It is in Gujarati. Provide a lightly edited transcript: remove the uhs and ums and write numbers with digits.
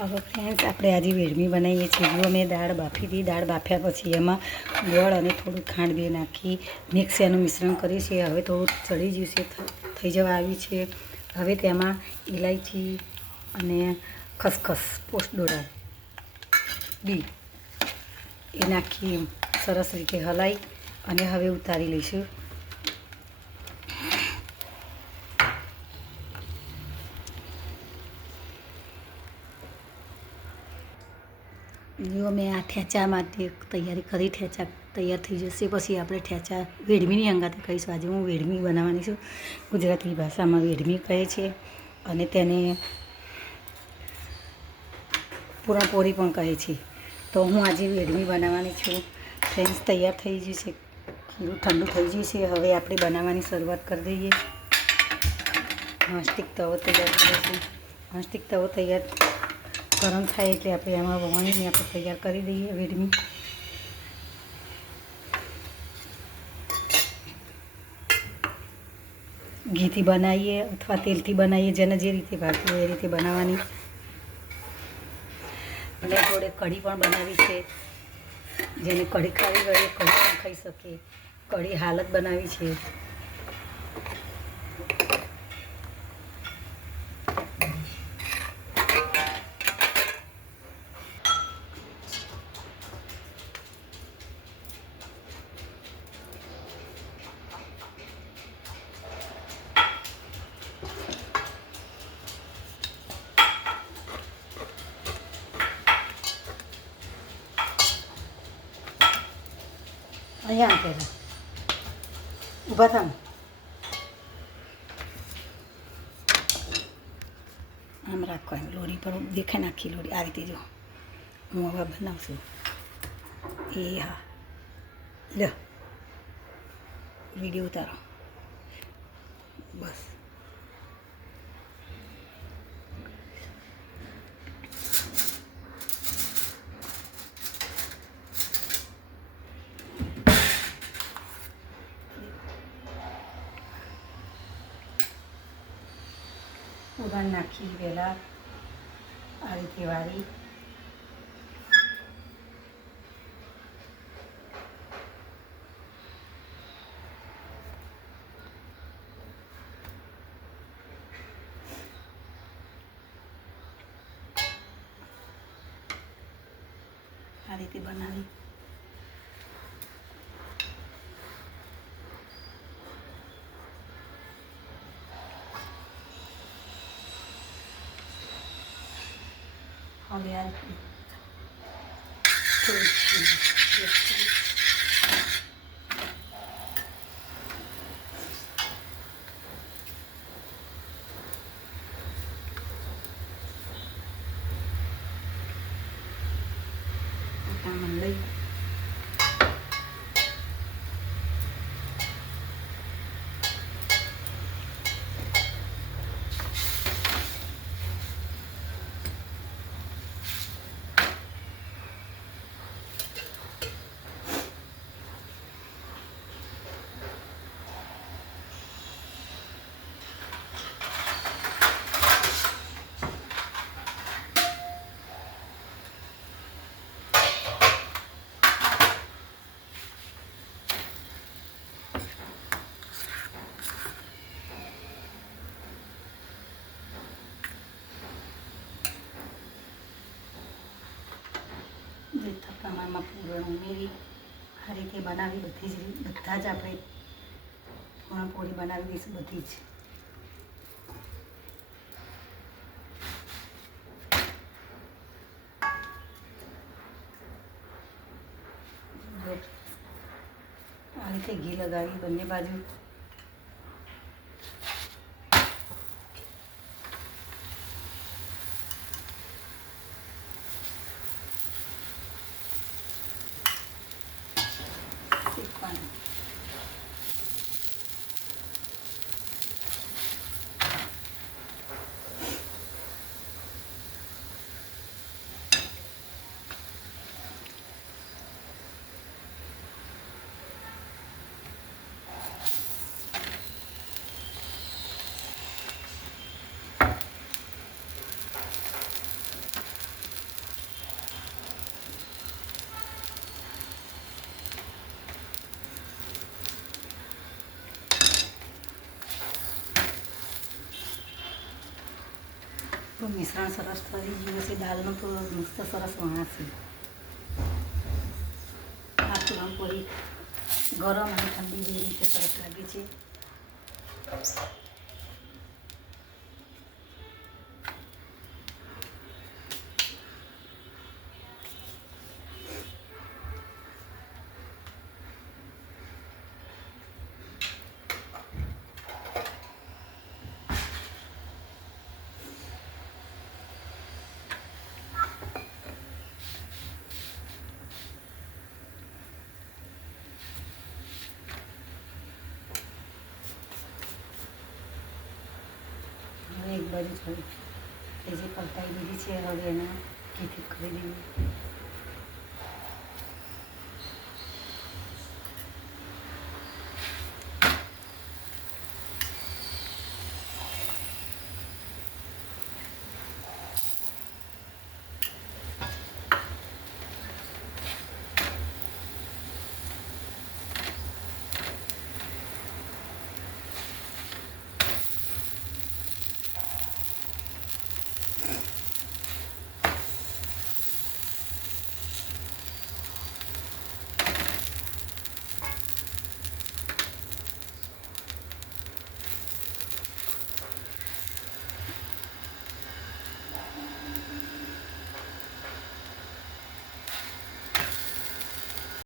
હવે ફ્રેન્ડ્સ આપણે આજે વેડમી બનાવીએ છીએ. જો મેં દાળ બાફી હતી. દાળ બાફ્યા પછી એમાં ગોળ અને થોડું ખાંડ બે નાખી મિક્સ એનું મિશ્રણ કરીએ છીએ. હવે થોડું ચડી ગયું છે, થઈ જવા આવ્યું છે. હવે તેમાં ઇલાયચી અને ખસખસ પોસ્ટડોરા બી એ નાખી સરસ રીતે હલાવી અને હવે ઉતારી લઈશું. જો મેં આ ઠેચા માટે તૈયારી કરી. ઠેચા તૈયાર થઈ જશે પછી આપણે ઠેચા વેડમીની અંગાતે કહીશું. આજે હું વેડમી બનાવવાની છું. ગુજરાતી ભાષામાં વેડમી કહે છે અને તેને પૂરણપોળી પણ કહે છે. તો હું આજે વેડમી બનાવવાની છું. ફ્રેન્ડ્સ તૈયાર થઈ જશે, ઠંડુ થઈ જશે. હવે આપણે બનાવવાની શરૂઆત કરી દઈએ. નોનસ્ટિક તવો તૈયાર કરીશું. નોનસ્ટિક તવો તૈયાર ગરમ થાય એટલે આપણે એમાં વણીને આપણે તૈયાર કરી દઈએ વેડમી. ઘીથી બનાવીએ અથવા તેલથી બનાવીએ, જેને જે રીતે ભાવતું હોય એ રીતે બનાવવાની. અને જોડે કઢી પણ બનાવી છે. જેને કઢી ખાવી હોય એ કઢી પણ ખાઈ શકે. કઢી હાલ જ બનાવી છે. અહીંયા પહેલાં ઊભા થાવ. આમ રાખો, એમ લોરી પર દેખાય નાખી લોરી આ રીતે. જો હું હવે બનાવશું. એ હા, લ્યો વિડીયો ઉતારો બસ. ઉડાન નાખી પહેલાં આ રીતે વાળી. આ રીતે બનાવી. હવે આ લઈ જેટલા પ્રમાણમાં પૂરણ ઉમેરી આ રીતે બનાવી. બધા જ આપણે પૂરણપોળી બનાવી દઈશું બધી જ. આ રીતે ઘી લગાવી બંને બાજુ. તો મિશ્રણ સરસ થઈ ગયું છે. દાળનો તો મસ્ત સરસ વણાશે. આ પૂરણપોળી ગરમ અને ઠંડી જેવી રીતે સરસ લાગે છે. હવે એક બાજુ થોડી જે પલટાઈ દીધી છે. હવે એને ઘીથી કરી દઈએ.